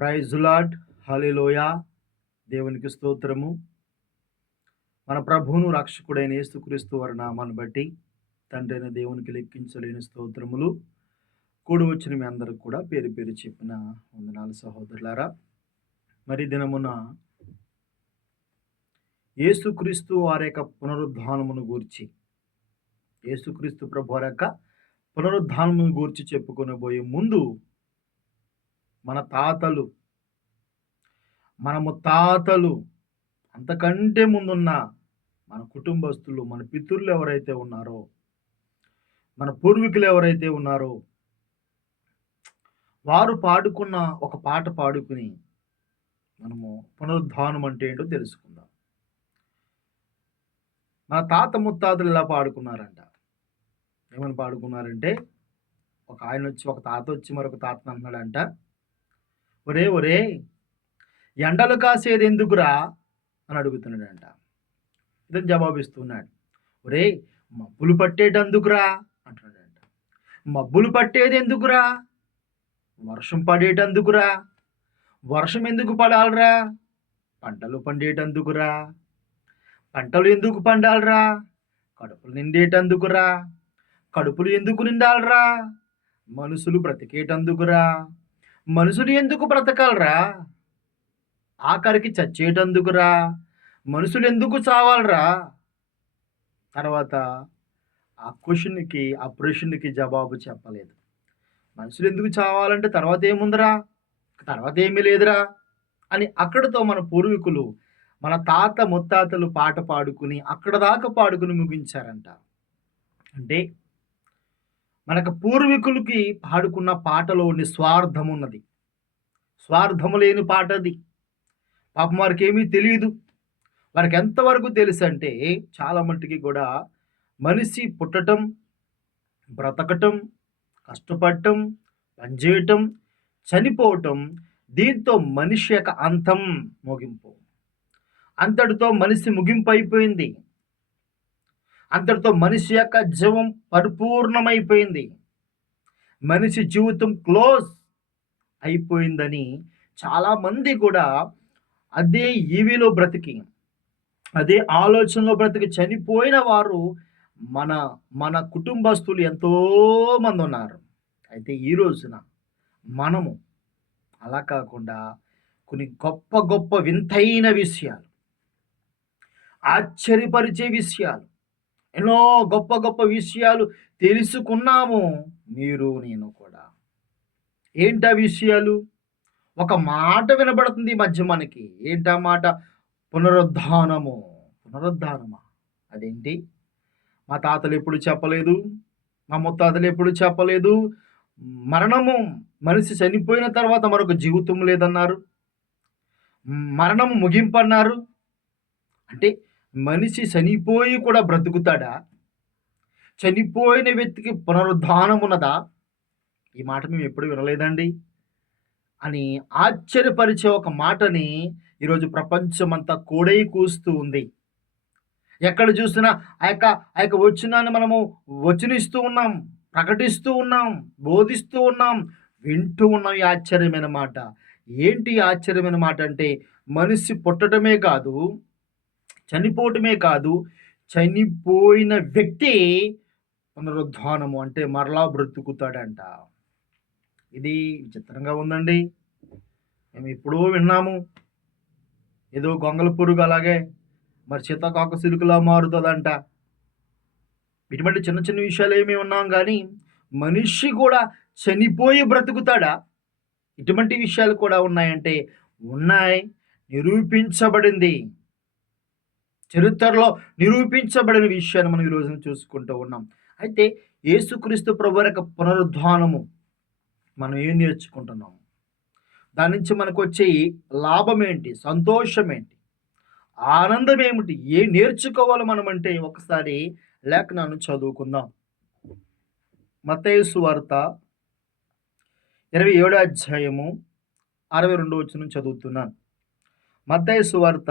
Praise lord, హల్లెలూయా. దేవునికి స్తోత్రము. మన ప్రభువును రక్షకుడైన యేసుక్రీస్తు వారి నామాన్ని బట్టి తండ్రి అయిన దేవునికి లెక్కించలేని స్తోత్రములు. కూడి వచ్చిన మీ అందరికి కూడా పేరు పేరు చెప్పిన వందనాలు సహోదరులారా. మరి దినమున యేసుక్రీస్తు వారి యొక్క పునరుద్ధానమును గూర్చి, యేసుక్రీస్తు ప్రభు వారి యొక్క పునరుద్ధానమును గూర్చి చెప్పుకొనబోయే ముందు మన తాతలు, మన ముత్తాతలు, అంతకంటే ముందున్న మన కుటుంబస్తులు, మన పితరులు ఎవరైతే ఉన్నారో, మన పూర్వీకులు ఎవరైతే ఉన్నారో, వారు పాడుకున్న ఒక పాట పాడుకుని మనము పునరుద్ధానం అంటే ఏంటో తెలుసుకుందాం. మన తాత ముత్తాతలు ఇలా పాడుకున్నారంట. ఏమని పాడుకున్నారంటే, ఒక తాత వచ్చి మరొక తాతను అన్నాడంట, ఒరే ఒరే ఎండలు కాసేది ఎందుకురా అని అడుగుతున్నాడంట. ఇతను జవాబిస్తున్నాడు, ఒరే మబ్బులు పట్టేటందుకురా అంటున్నాడంట. మబ్బులు పట్టేది ఎందుకురా? వర్షం పడేటందుకురా. వర్షం ఎందుకు పడాలరా? పంటలు పండేటందుకురా. పంటలు ఎందుకు పండాలరా? కడుపులు నిండేటందుకురా. కడుపులు ఎందుకు నిండాలరా? మనుషులు బ్రతికేటందుకురా. మనుషులు ఎందుకు బ్రతకాలరా? ఆఖరికి చచ్చేటందుకురా. మనుషులు ఎందుకు చావాలరా? తర్వాత ఆ ప్రశ్నకి జవాబు చెప్పలేదు. మనుషులు ఎందుకు చావాలంటే తర్వాత ఏముందిరా, తర్వాత ఏమీ లేదురా అని అక్కడితో మన పూర్వీకులు, మన తాత ముత్తాతలు పాట పాడుకుని అక్కడ దాకా పాడుకుని ముగించారంట. అంటే మనకు పూర్వీకులకి పాడుకున్న పాటలో నిస్వార్థం ఉన్నది. స్వార్థము లేని పాట అది. పాపం వారికి ఏమీ తెలియదు. వారికి ఎంతవరకు తెలుసు అంటే, చాలా మట్టుకి కూడా మనిషి పుట్టటం, బ్రతకటం, కష్టపడటం, పనిచేయటం, చనిపోవటం, దీంతో మనిషి యొక్క అంతం, ముగింపు. అంతటితో మనిషి ముగింపు అయిపోయింది. అంతటితో మనిషి యొక్క జీవం పరిపూర్ణమైపోయింది. మనిషి జీవితం క్లోజ్ అయిపోయిందని చాలామంది కూడా అదే ఈవిలో బ్రతికి, అదే ఆలోచనలో బ్రతికి చనిపోయిన వారు మన మన కుటుంబస్తులు ఎంతోమంది ఉన్నారు. అయితే ఈ రోజున మనము అలా కాకుండా కొన్ని గొప్ప గొప్ప వింతైన విషయాలు, ఆశ్చర్యపరిచే విషయాలు, ఎన్నో గొప్ప గొప్ప విషయాలు తెలుసుకున్నాము, మీరు నేను కూడా. ఏంటా విషయాలు? ఒక మాట వినబడుతుంది ఈ మధ్య మనకి. ఏంటా మాట? పునరుద్ధానము. పునరుద్ధానమా? అదేంటి? మా తాతలు ఎప్పుడు చెప్పలేదు, మా ముత్తాతలు ఎప్పుడు చెప్పలేదు. మరణము, మనిషి చనిపోయిన తర్వాత మరొక జీవితం లేదన్నారు. మరణము ముగింపు అన్నారు. అంటే మనిషి చనిపోయి కూడా బ్రతుకుతాడా? చనిపోయిన వ్యక్తికి పునరుద్ధానం ఉన్నదా? ఈ మాట మేము ఎప్పుడు వినలేదండి అని ఆశ్చర్యపరిచే ఒక మాటని ఈరోజు ప్రపంచమంతా కోడై కూస్తూ ఉంది. ఎక్కడ చూసినా ఆ యొక్క వచనాన్ని మనము వచనిస్తూ ఉన్నాం, ప్రకటిస్తూ ఉన్నాం, బోధిస్తూ ఉన్నాం, వింటూ ఉన్నాం. ఈ ఆశ్చర్యమైన మాట ఏంటి? ఆశ్చర్యమైన మాట అంటే, మనిషి పుట్టడమే కాదు, చనిపోవటమే కాదు, చనిపోయిన వ్యక్తి పునరుద్ధానము అంటే మరలా బ్రతుకుతాడంట. ఇది విచిత్రంగా ఉందండి. మేము ఎప్పుడూ విన్నాము, ఏదో గొంగల పురుగు అలాగే మరి సీతాకోక సిలుకలా మారుతుందంట. ఇటువంటి చిన్న చిన్న విషయాలు ఏమి ఉన్నాం, కానీ మనిషి కూడా చనిపోయి బ్రతుకుతాడా? ఇటువంటి విషయాలు కూడా ఉన్నాయంటే ఉన్నాయి. నిరూపించబడింది, చరిత్రలో నిరూపించబడిన విషయాన్ని మనం ఈరోజు చూసుకుంటూ ఉన్నాం. అయితే యేసుక్రీస్తు ప్రభు యొక్క పునరుద్ధానము మనం ఏం నేర్చుకుంటున్నాము? దాని నుంచి మనకు వచ్చే లాభం ఏంటి? సంతోషం ఏంటి? ఆనందం ఏమిటి? ఏం నేర్చుకోవాలి మనం అంటే ఒకసారి లేఖనాన్ని చదువుకుందాం. మత్తయి సువార్త 27వ అధ్యాయము 62వ వచనం చదువుతున్నాను. మత్తయి సువార్త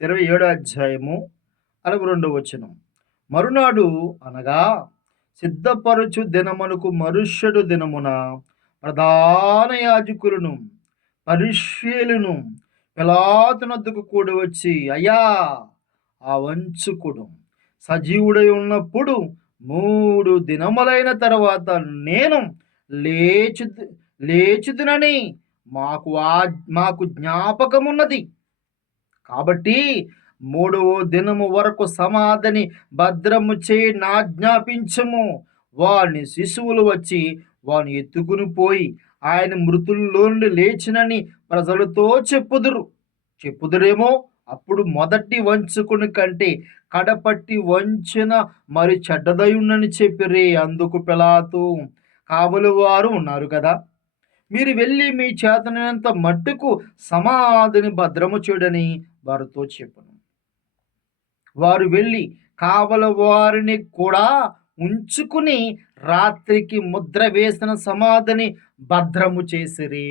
27వ అధ్యాయము 62వ వచనం. మరునాడు అనగా సిద్ధపరచు దినమునకు మరుషడు దినమున ప్రధాన యాజకులను పరిశీలును పిలాతునొద్దకు కూడి వచ్చి, అయ్యా, ఆ వంచుకుడు సజీవుడై ఉన్నప్పుడు 3 దినములైన తర్వాత నేను లేచు లేచుదునని మాకు జ్ఞాపకమున్నది. కాబట్టి 3వ దినము వరకు సమాధిని భద్రము నాజ్ఞాపించము. వాని శిశువులు వచ్చి వాని ఎత్తుకుని పోయి ఆయన మృతుల్లో నుండి లేచినని ప్రజలతో చెప్పుదురేమో. అప్పుడు మొదటి వంచుకుని కంటే కడపట్టి వంచిన మరి చెడ్డదయున్నని చెప్పిరి. అందుకు పిలాతు, కావలి వారు ఉన్నారు కదా, మీరు వెళ్ళి మీ చేతనంత మట్టుకు సమాధిని భద్రము చూడని వారితో చెప్పును. వారు వెళ్ళి కావలి వారిని కూడా ఉంచుకుని రాత్రికి ముద్ర వేసిన సమాధిని భద్రము చేసిరి.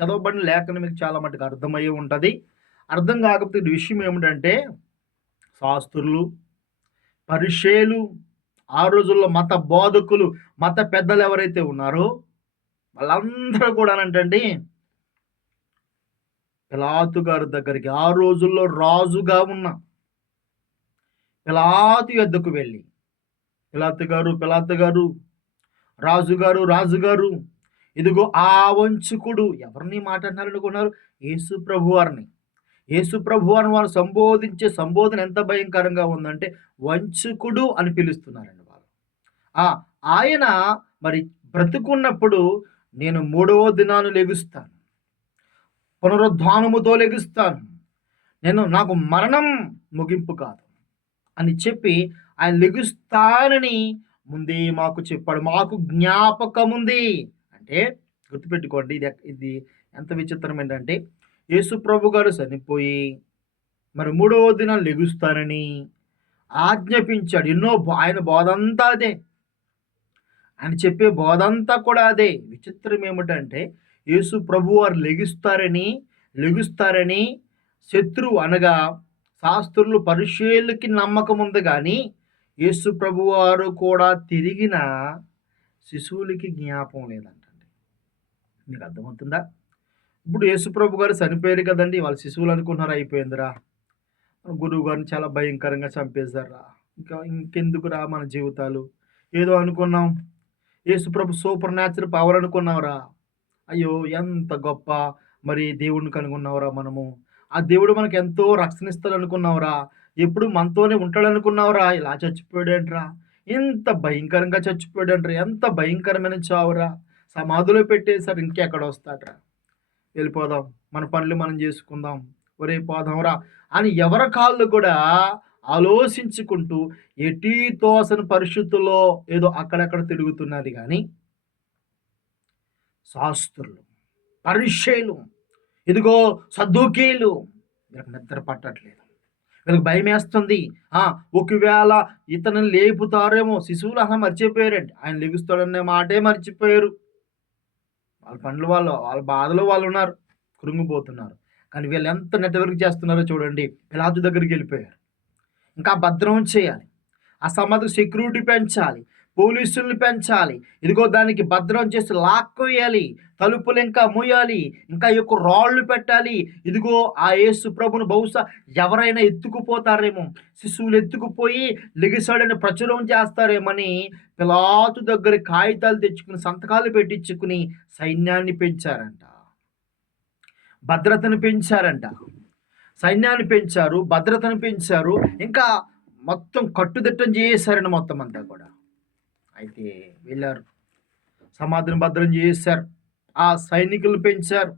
చదవబడిన లేఖనం మీకు చాలా మటుకు అర్థమయ్యే ఉంటుంది. అర్థం కాకపోతే విషయం ఏమిటంటే, శాస్త్రులు, పరిసయ్యులు, ఆ రోజుల్లో మత బోధకులు, మత పెద్దలు ఎవరైతే ఉన్నారో వాళ్ళందరూ కూడా అంటండి పిలాతు గారి దగ్గరికి, ఆ రోజుల్లో రాజుగా ఉన్న పిలాతు యొద్దకు వెళ్ళి, పిలాతు గారు రాజుగారు, ఇదిగో ఆ వంచుకుడు, ఎవరిని మాట్లాడినారనుకున్నారు? యేసు ప్రభు వారిని. యేసు ప్రభు వారిని వారు సంబోధించే సంబోధన ఎంత భయంకరంగా ఉందంటే వంచుకుడు అని పిలుస్తున్నారండి వాళ్ళు. ఆయన మరి బ్రతుకున్నప్పుడు నేను 3వ దినాన్ని లెగుస్తాను, పునరుద్ధానముతో లెగుస్తాను, నాకు మరణం ముగింపు కాదు అని చెప్పి ఆయన లెగుస్తానని ముందే మాకు చెప్పాడు. మాకు జ్ఞాపకం ఉంది. అంటే గుర్తుపెట్టుకోండి, ఇది ఎంత విచిత్రం ఏంటంటే, యేసు ప్రభు గారు చనిపోయి మరి 3వ దినం లెగుస్తానని ఆజ్ఞాపించాడు. ఆయన బోధంతా అదే, ఆయన చెప్పే బోధంతా కూడా అదే. విచిత్రం ఏమిటంటే, యేసు ప్రభు వారు లెగుస్తారని శత్రువు అనగా శాస్త్రులు, పరిసయ్యులకి నమ్మకం ఉంది, కానీ యేసు ప్రభు వారు కూడా తిరిగిన శిశువులకి జ్ఞాపకం లేదంటండి. మీకు అర్థమవుతుందా? ఇప్పుడు యేసు ప్రభు గారు చనిపోయారు కదండి, వాళ్ళ శిశువులు అనుకుంటున్నారు అయిపోయిందిరా, గురువు గారిని చాలా భయంకరంగా చంపేశారా, ఇంకెందుకురా మన జీవితాలు, ఏదో అనుకున్నాం, యేసు ప్రభు సూపర్ న్యాచురల్ పవర్ అనుకున్నావురా, అయ్యో ఎంత గొప్ప మరి దేవుడిని కనుగొన్నావురా మనము, ఆ దేవుడు మనకు ఎంతో రక్షణ ఇస్తాడు అనుకున్నావురా, ఎప్పుడు మనతోనే ఉంటాడు అనుకున్నావురా, ఇలా చచ్చిపోయాడేంట్రా, ఎంత భయంకరంగా చచ్చిపోయాడంట్రా, ఎంత భయంకరమైన చావురా, సమాధిలో పెట్టేశారు, ఇంకెక్కడ వస్తాడ్రా, వెళ్ళిపోదాం, మన పనులు మనం చేసుకుందాం, ఒరే పోదాంరా అని ఎవరి కాళ్ళు కూడా ఆలోచించుకుంటూ ఎటీ తోసని పరిస్థితుల్లో ఏదో అక్కడక్కడ తిరుగుతున్నది. కానీ శాస్త్రులు, పరిసయ్యులు, ఇదిగో సద్దూకీయులు, వీళ్ళకి నిద్ర పట్టట్లేదు, వీళ్ళకి భయం వేస్తుంది. ఒకవేళ ఇతను లేపుతారేమో, శిశువులు అసలు మర్చిపోయారండి, ఆయన లెగుస్తాడనే మాటే మర్చిపోయారు. వాళ్ళ పనులు వాళ్ళ బాధలో వాళ్ళు ఉన్నారు, కృంగిపోతున్నారు. కానీ వీళ్ళు ఎంత నెట్వర్క్ చేస్తున్నారో చూడండి. పిలాతు దగ్గరికి వెళ్ళిపోయారు, ఇంకా భద్రం చేయాలి, ఆ సమాధికి సెక్యూరిటీ పెంచాలి, పోలీసుల్ని పెంచాలి, ఇదిగో దానికి భద్రం చేసి లాక్కొయ్యాలి, తలుపులు ఇంకా మూయాలి, ఇంకా ఎక్కువ రాళ్ళు పెట్టాలి. ఇదిగో ఆ యేసు ప్రభును బహుశా ఎవరైనా ఎత్తుకుపోతారేమో, శిశువులు ఎత్తుకుపోయి లెగిసాడని ప్రచురం చేస్తారేమని పిలాతు దగ్గర కాగితాలు తెచ్చుకుని సంతకాలు పెట్టించుకుని సైన్యాన్ని పెంచారంట, భద్రతను పెంచారంట. సైన్యాన్ని పెంచారు, భద్రతను పెంచారు, ఇంకా మొత్తం కట్టుదిట్టం చేశారండి మొత్తం అంతా కూడా. అయితే వెళ్ళారు, సమాధిని భద్రం చేశారు, ఆ సైనికులు పెంచారు,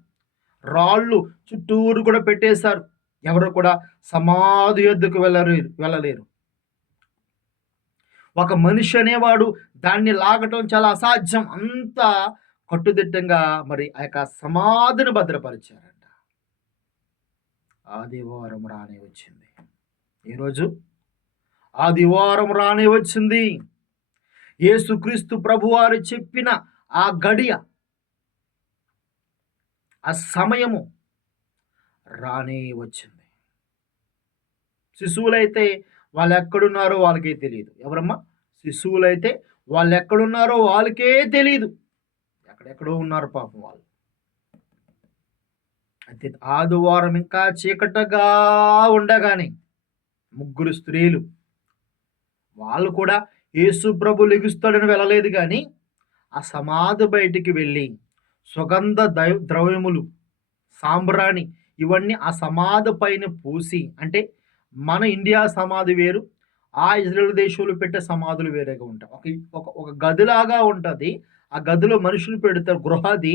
రాళ్ళు చుట్టూరు కూడా పెట్టేశారు, ఎవరు కూడా సమాధి యొద్దకు వెళ్ళలేరు. ఒక మనిషి అనేవాడు దాన్ని లాగటం చాలా అసాధ్యం, అంత కట్టుదిట్టంగా మరి ఆ యొక్క సమాధిని భద్రపరిచారంట. ఆదివారం రానే వచ్చింది. ఈరోజు ఆదివారం రానే వచ్చింది. యేసుక్రీస్తు ప్రభువారు చెప్పిన ఆ గడియ, ఆ సమయము రానే వచ్చింది. శిశువులైతే వాళ్ళు ఎక్కడున్నారో వాళ్ళకే తెలియదు. ఎవరమ్మా? శిశువులైతే వాళ్ళు ఎక్కడున్నారో వాళ్ళకే తెలియదు, ఎక్కడెక్కడో ఉన్నారు పాపం వాళ్ళు. అయితే ఆదివారం ఇంకా చీకటగా ఉండగానే ముగ్గురు స్త్రీలు వాళ్ళు కూడా యేసు ప్రభు లెగుస్తాడని వెళ్ళలేదు కానీ ఆ సమాధి బయటికి వెళ్ళి సుగంధ ద్రవ్యములు, సాంబ్రాణి ఇవన్నీ ఆ సమాధి పైన పూసి, అంటే మన ఇండియా సమాధి వేరు, ఆ ఇజ్రాయెల్ దేశంలో పెట్టే సమాధులు వేరేగా ఉంటాయి. ఒక ఒక ఒక గదిలాగా ఉంటుంది. ఆ గదిలో మనుషులు పెడతారు గృహది.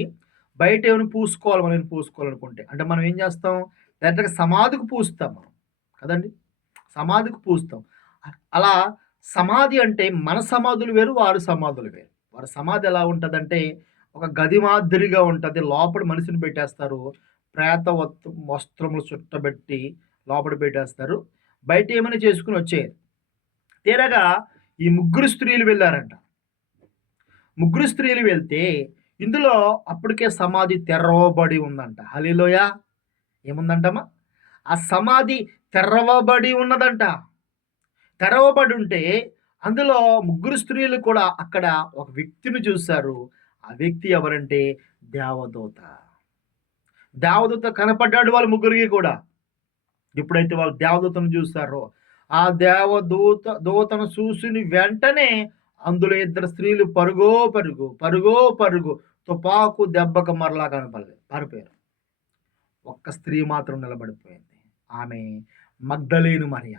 బయట ఏమైనా పూసుకోవాలి, మనం పూసుకోవాలనుకుంటే. అంటే మనం ఏం చేస్తాం, డైరెక్ట్‌గా సమాధికి పూస్తాం మనం కదండీ! సమాధికి పూస్తాం. అలా సమాధి అంటే మన సమాధులు వేరు, వారి సమాధులు వేరు. వారి సమాధి ఎలా ఉంటదంటే ఒక గది మాదిరిగా ఉంటది. లోపల మనిషిని పెట్టేస్తారు. ప్రేత వస్త్రములు చుట్టబెట్టి లోపల పెట్టేస్తారు. బయట ఏమైనా చేసుకొని వచ్చేయాలి. తీరగా ఈ ముగ్గురు స్త్రీలు వెళ్ళారంట. ముగ్గురు స్త్రీలు వెళ్తే ఇందులో అప్పటికే సమాధి తెరవబడి ఉందంట. హల్లెలూయా! ఏముందంటమ్మా? ఆ సమాధి తెరవబడి ఉన్నదంట. తెరవబడి ఉంటే అందులో ముగ్గురు స్త్రీలు కూడా అక్కడ ఒక వ్యక్తిని చూశారు. ఆ వ్యక్తి ఎవరంటే దేవదూత. దేవదూత కనపడ్డాడు వాళ్ళ ముగ్గురికి కూడా. ఎప్పుడైతే వాళ్ళు దేవదూతను చూశారో ఆ దూతను చూసిన వెంటనే అందులో ఇద్దరు స్త్రీలు పరుగో పరుగు, పరుగో పరుగు, తుపాకు దెబ్బకు మరలా కనపడలేదు, పారిపోయారు. ఒక్క స్త్రీ మాత్రం నిలబడిపోయింది. ఆమె మగ్దలేను మరియ.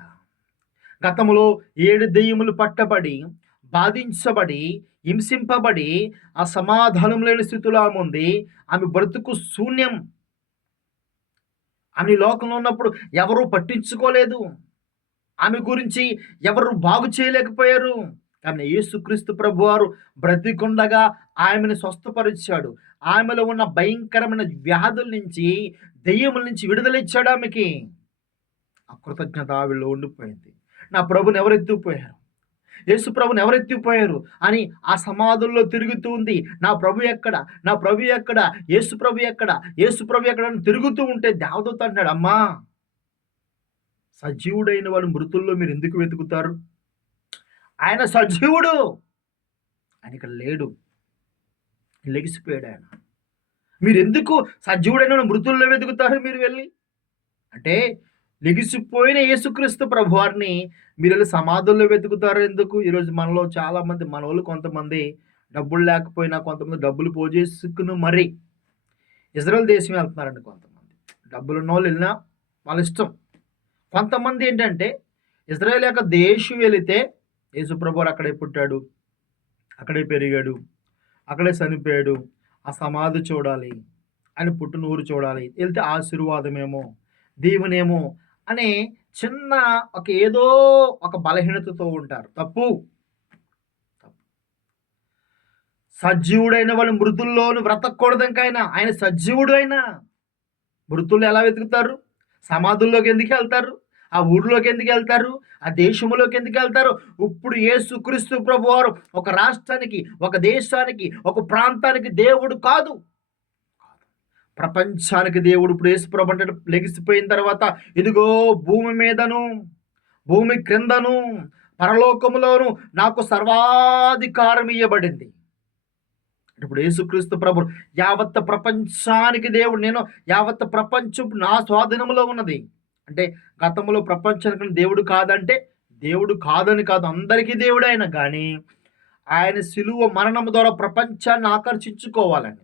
గతంలో 7 దెయ్యములు పట్టబడి, బాధించబడి, హింసింపబడి, ఆ సమాధానం లేని స్థితిలో ఆమె ఉంది. ఆమె బ్రతుకు శూన్యం. ఆమె లోకంలో ఉన్నప్పుడు ఎవరూ పట్టించుకోలేదు. ఆమె గురించి ఎవరు బాగు చేయలేకపోయారు. కానీ యేసుక్రీస్తు ప్రభువారు బ్రతికుండగా ఆమెను స్వస్థపరిచాడు. ఆమెలో ఉన్న భయంకరమైన వ్యాధుల నుంచి, దెయ్యముల నుంచి విడుదలిచ్చాడు ఆమెకి. ఆ కృతజ్ఞత ఆవిడలో ఉండిపోయింది. నా ప్రభుని ఎవరు ఎత్తుకుపోయారు, యేసు ప్రభుని ఎవరు ఎత్తుకుపోయారు అని ఆ సమాధుల్లో తిరుగుతూ ఉంది. నా ప్రభు ఎక్కడ, నా ప్రభు ఎక్కడ, యేసు ప్రభు ఎక్కడ, యేసు ప్రభు ఎక్కడ అని తిరుగుతూ ఉంటే దేవదూత అంటున్నాడు, అమ్మా సజీవుడైన వాడు మృతుల్లో మీరు ఎందుకు వెతుకుతారు? ఆయన సజీవుడు, ఆయన ఇక్కడ లేడు, లెగిసిపోయాడు ఆయన. మీరు ఎందుకు సజీవుడైన మృతుల్లో వెతుకుతారు మీరు వెళ్ళి? అంటే లెగిసిపోయిన యేసుక్రీస్తు ప్రభువారిని మీరు వెళ్ళి సమాధుల్లో వెతుకుతారు ఎందుకు? ఈరోజు మనలో చాలామంది, మన వాళ్ళు కొంతమంది డబ్బులు లేకపోయినా, కొంతమంది డబ్బులు పోజేసుకుని మరి ఇజ్రాయెల్ దేశం వెళ్తున్నారండి. కొంతమంది డబ్బులు ఉన్న వాళ్ళు వెళ్ళినా వాళ్ళ ఇష్టం. కొంతమంది ఏంటంటే ఇజ్రాయెల్ యొక్క దేశం వెళితే యేసుప్రభువారు అక్కడే పుట్టాడు, అక్కడే పెరిగాడు, అక్కడే చనిపోయాడు, ఆ సమాధి చూడాలి, ఆయన పుట్టిన ఊరు చూడాలి, వెళ్తే ఆశీర్వాదమేమో, దీవెనేమో అనే చిన్న ఏదో ఒక బలహీనతతో ఉంటారు. తప్పు. సజీవుడైన వాళ్ళు మృతుల్లోను బ్రతకూడదంకైనా, ఆయన సజీవుడు అయినా మృతులు ఎలా వెతుకుతారు? సమాధుల్లోకి ఎందుకు వెళ్తారు? ఆ ఊరిలోకి ఎందుకు వెళ్తారు? ఆ దేశంలోకి ఎందుకు వెళ్తారు? ఇప్పుడు యేసుక్రీస్తు ప్రభువారు ఒక రాష్ట్రానికి, ఒక దేశానికి, ఒక ప్రాంతానికి దేవుడు కాదు, ప్రపంచానికి దేవుడు. ఇప్పుడు యేసు ప్రభు అంటే లెగిసిపోయిన తర్వాత ఇదిగో భూమి మీదను, భూమి క్రిందను, పరలోకములోను నాకు సర్వాధికారం ఇవ్వబడింది. ఇప్పుడు యేసుక్రీస్తు ప్రభు యావత్ ప్రపంచానికి దేవుడు. నేను యావత్ ప్రపంచం నా స్వాధీనంలో ఉన్నది. అంటే గతంలో ప్రపంచానికి దేవుడు కాదంటే దేవుడు కాదని కాదు, అందరికీ దేవుడు ఆయన. కానీ ఆయన శిలువ మరణం ద్వారా ప్రపంచాన్ని ఆకర్షించుకోవాలని,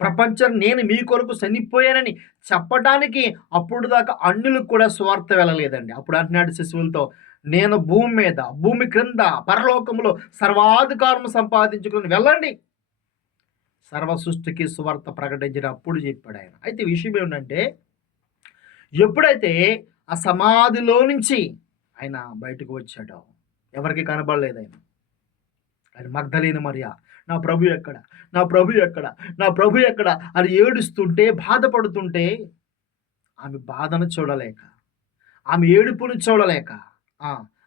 ప్రపంచం నేను మీ కొరకు చనిపోయానని చెప్పడానికి అప్పుడు దాకా అన్యులకు కూడా స్వార్థ వెళ్ళలేదండి. అప్పుడు అంటున్నాడు శిశువులతో, నేను భూమి మీద, భూమి క్రింద, పరలోకంలో సర్వాధికారం సంపాదించుకుని వెళ్ళండి, సర్వ సృష్టికి సువార్త ప్రకటించినప్పుడు చెప్పాడు ఆయన. అయితే విషయం ఏమిటంటే ఎప్పుడైతే ఆ సమాధిలో నుంచి ఆయన బయటకు వచ్చాడో ఎవరికి కనబడలేదు ఆయన. ఆయన మగ్దలేను మరియ, నా ప్రభు ఎక్కడ, నా ప్రభు ఎక్కడ, నా ప్రభు ఎక్కడ అని ఏడుస్తుంటే, బాధపడుతుంటే ఆమె బాధను చూడలేక, ఆమె ఏడుపును చూడలేక,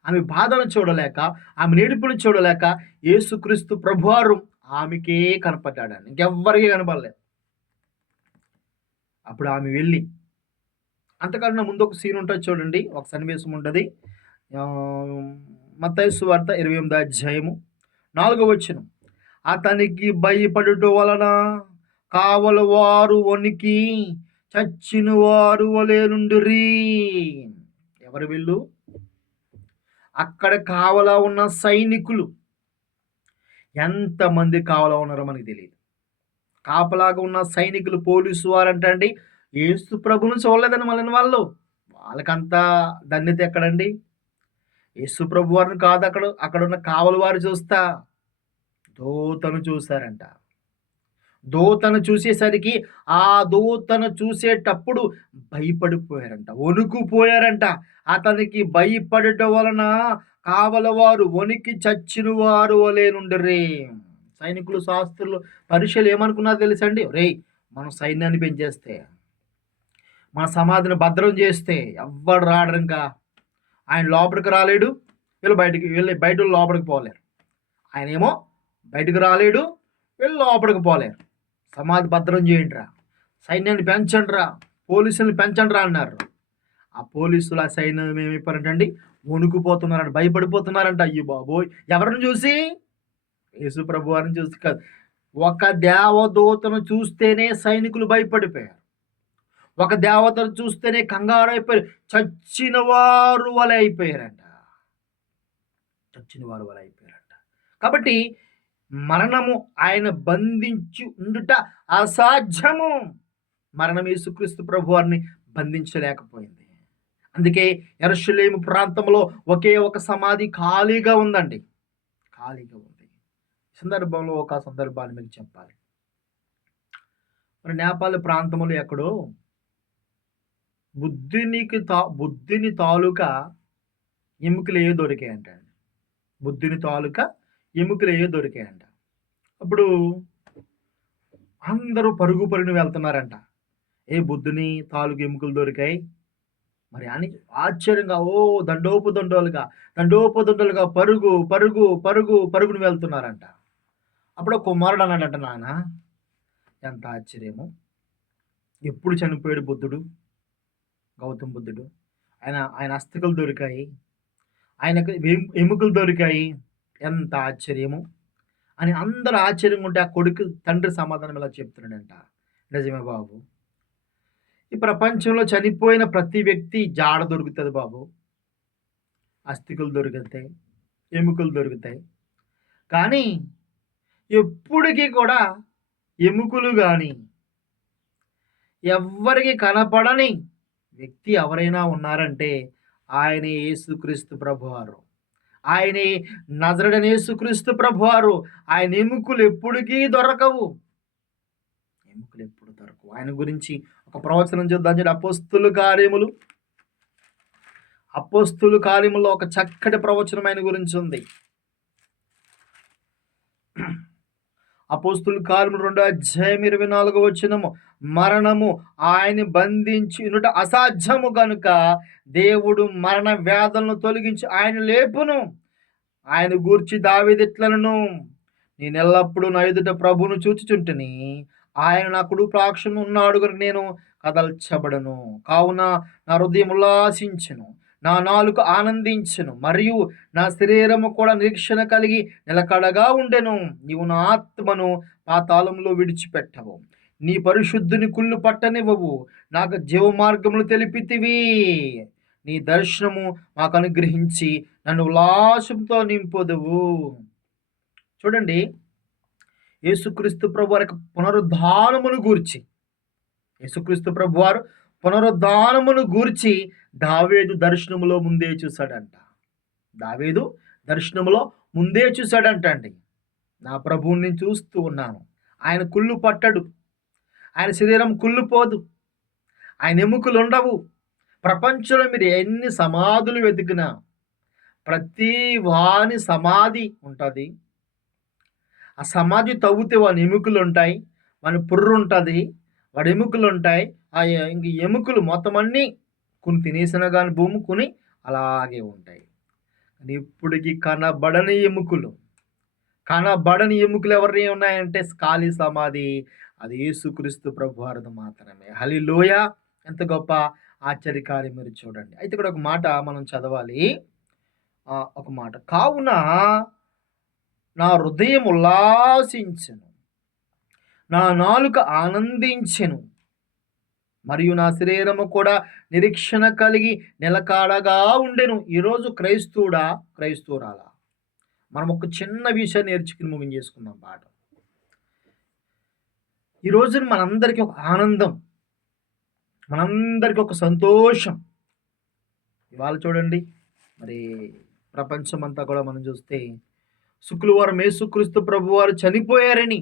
ఆమె బాధను చూడలేక, ఆమె ఏడుపును చూడలేక యేసుక్రీస్తు ప్రభువారు ఆమెకే కనపడ్డాడని, ఇంకెవ్వరికీ కనపడలేదు. అప్పుడు ఆమె వెళ్ళి, అంతకన్నా ముందు ఒక సీన్ ఉంటుంది చూడండి, ఒక సన్నివేశం ఉంటుంది. మత్తయి సువార్త 28వ అధ్యాయము 4వ వచనం. అతనికి భయపడుట వలన కావలి వారు వణికి చచ్చిన వారు వలె నుండిరి. ఎవరు వీళ్ళు? అక్కడ కావలా ఉన్న సైనికులు. ఎంతమంది కావలా ఉన్నారో మనకు తెలియదు. కాపలాగా ఉన్న సైనికులు, పోలీసు వారంట అండి, యేసు ప్రభువును చూడలేదని మళ్ళిన వాళ్ళు. వాళ్ళకంత ధన్యత ఎక్కడండి? యేసు ప్రభు వారిని కాదు, అక్కడున్న కావలి వారు చూస్తా దూతను చూశారంట. దూతను చూసేసరికి ఆ దూతను చూసేటప్పుడు భయపడిపోయారంట, వణుకుపోయారంట. అతనికి భయపడటం వలన కావలవారు వణికి చచ్చిన వారు వలె నుండిరి. సైనికులు, శాస్త్రులు, పరీక్షలు ఏమనుకున్నారు తెలుసండి? రేయ్, మనం సైన్యాన్ని పెంచేస్తే, మన సమాధిని భద్రం చేస్తే ఎవ్వడు రాడు, ఇంకా ఆయన లోపలికి రాలేడు, వీళ్ళు బయట లోపలికి పోలేరు. ఆయన ఏమో బయటకు రాలేడు, వీళ్ళు లోపలికి పోలేరు. సమాధి భద్రం చేయండిరా, సైన్యాన్ని పెంచండిరా, పోలీసులను పెంచండిరా అన్నారు. ఆ పోలీసులు, ఆ సైన్యం ఏమైపోయారంటండి, వణుకుపోతున్నారంట, భయపడిపోతున్నారంట. అయ్యో బాబోయ్, ఎవరిని చూసి? యేసు ప్రభు వారిని చూసి కాదు. ఒక దేవదూతను చూస్తేనే సైనికులు భయపడిపోయారు. ఒక దేవతను చూస్తేనే కంగారు అయిపోయారు. చచ్చిన వారు వలె అయిపోయారంట. చచ్చిన వారు వలె అయిపోయారంట. కాబట్టి మరణము ఆయన బంధించి ఉండుట అసాధ్యము. మరణం యేసుక్రీస్తు ప్రభు వారిని బంధించలేకపోయింది. అందుకే యెరూషలేము ప్రాంతంలో ఒకే ఒక సమాధి ఖాళీగా ఉందండి, ఖాళీగా ఉంది. సందర్భంలో ఒక సందర్భాన్ని మీకు చెప్పాలి. మరి నేపాల్ ప్రాంతంలో ఎక్కడో బుద్ధిని తాలూకా ఎముకలు ఏ దొరికాయంట అండి. బుద్ధిని తాలూకా ఎముకలు ఏ దొరికాయంట. అప్పుడు అందరూ పరుగు వెళ్తున్నారంట. ఏ బుద్ధుని తాలూకు ఎముకలు దొరికాయి మరి అని ఆశ్చర్యంగా, దండోపదండలుగా పరుగుని వెళ్తున్నారంట. అప్పుడు కుమారుడు అన్నాడంట, నాన్న ఎంత ఆశ్చర్యము, ఎప్పుడు చనిపోయాడు బుద్ధుడు, గౌతమ బుద్ధుడు, ఆయన అస్థికలు దొరికాయి, ఆయనకు ఎముకలు దొరికాయి, ఎంత ఆశ్చర్యము అని అందరూ ఆశ్చర్యంగా ఉంటే, ఆ కొడుకు తండ్రి సమాధానం ఇలా చెప్తున్నాడంట, నిజమే బాబు, ఈ ప్రపంచంలో చనిపోయిన ప్రతి వ్యక్తి జాడ దొరుకుతుంది బాబు, అస్థికలు దొరుకుతాయి, ఎముకలు దొరుకుతాయి, కానీ ఎప్పటికీ కూడా ఎముకలు కానీ ఎవ్వరికి కనపడని వ్యక్తి ఎవరైనా ఉన్నారంటే ఆయనే యేసుక్రీస్తు ప్రభువారు. ఆయనే నజరేయుడైన యేసుక్రీస్తు ప్రభువారు. ఆయన ఎముకలు ఎప్పటికీ దొరకవు, ఎముకలు ఎప్పుడు దొరకవు. ఆయన గురించి ఒక ప్రవచనం చూద్దాం. అపోస్తుల కార్యములో ఒక చక్కటి ప్రవచనం ఆయన గురించి ఉంది. అపోస్తుల కార్యములు 2:24 మరణము ఆయన బంధించినుట అసాధ్యము గనుక దేవుడు మరణ వేదనను తొలగించి ఆయన లేపును. ఆయన గూర్చి దావీదిట్లనను, నేను ఎల్లప్పుడూ నా ఎదుట ప్రభువును చూచుచుంటిని, ఆయన నా కుడి పార్శ్వమున ఉన్నాడు కనుక నేను కదల్చబడను. కావున నా హృదయం ఉల్లాసించెను, నా నాలుక ఆనందించెను, మరియు నా శరీరము కూడా నిరీక్షణ కలిగి నిలకడగా ఉండెను. నీవు నా ఆత్మను పాతాళంలో విడిచిపెట్టవు, నీ పరిశుద్ధుని కుళ్ళు పట్టనివ్వవు. నాకు జీవ మార్గములు తెలిపితివి, నీ దర్శనము మాకు అనుగ్రహించి నన్ను ఉల్లాసంతో నింపొదువు. చూడండి, యేసుక్రీస్తు ప్రభు వారి పునరుద్ధానమును గూర్చి, యేసుక్రీస్తు ప్రభు వారు పునరుద్ధానమును గూర్చి దావీదు దర్శనములో ముందే చూశాడంట. దావీదు దర్శనములో ముందే చూశాడంట అండి. నా ప్రభువుని నేను చూస్తూ ఉన్నాను, ఆయన కుళ్ళు పట్టడు, ఆయన శరీరం కుళ్ళిపోదు, ఆయన ఎముకలు ఉండవు. ప్రపంచంలో మీరు ఎన్ని సమాధులు వెతికినా ప్రతి వాని సమాధి ఉంటుంది. ఆ సమాధి తవ్వితే వాని ఎముకలు ఉంటాయి, వాని పుర్రు ఉంటుంది, వాడి ఎముకలు ఉంటాయి. ఆ ఇంక ఎముకలు మొత్తం అన్నీ కొన్ని తినేసిన కానీ భూమి కొని అలాగే ఉంటాయి. ఇప్పటికి కనబడని ఎముకలు ఎవరిని ఉన్నాయంటే ఖాళీ సమాధి, అది యేసుక్రీస్తు ప్రభు వారిది మాత్రమే. హల్లెలూయా! ఎంత గొప్ప ఆశ్చర్యకార్యం మీరు చూడండి. అయితే ఇక్కడ ఒక మాట మనం చదవాలి. ఒక మాట, కావున నా హృదయం ఉల్లాసించెను, నా నాలుక ఆనందించెను, మరియు నా శరీరము కూడా నిరీక్షణ కలిగి నిలకడగా ఉండెను. ఈరోజు క్రైస్తవుడా, క్రైస్తవురాలా, మనం ఒక చిన్న విషయాన్ని నేర్చుకుని ముగించేసుకుందాం పాట. ఈ రోజున మనందరికీ ఒక ఆనందం, మనందరికీ ఒక సంతోషం. ఇవాళ చూడండి, మరి ప్రపంచం అంతా కూడా మనం చూస్తే శుక్రవారం యేసుక్రీస్తు ప్రభువారు చనిపోయారని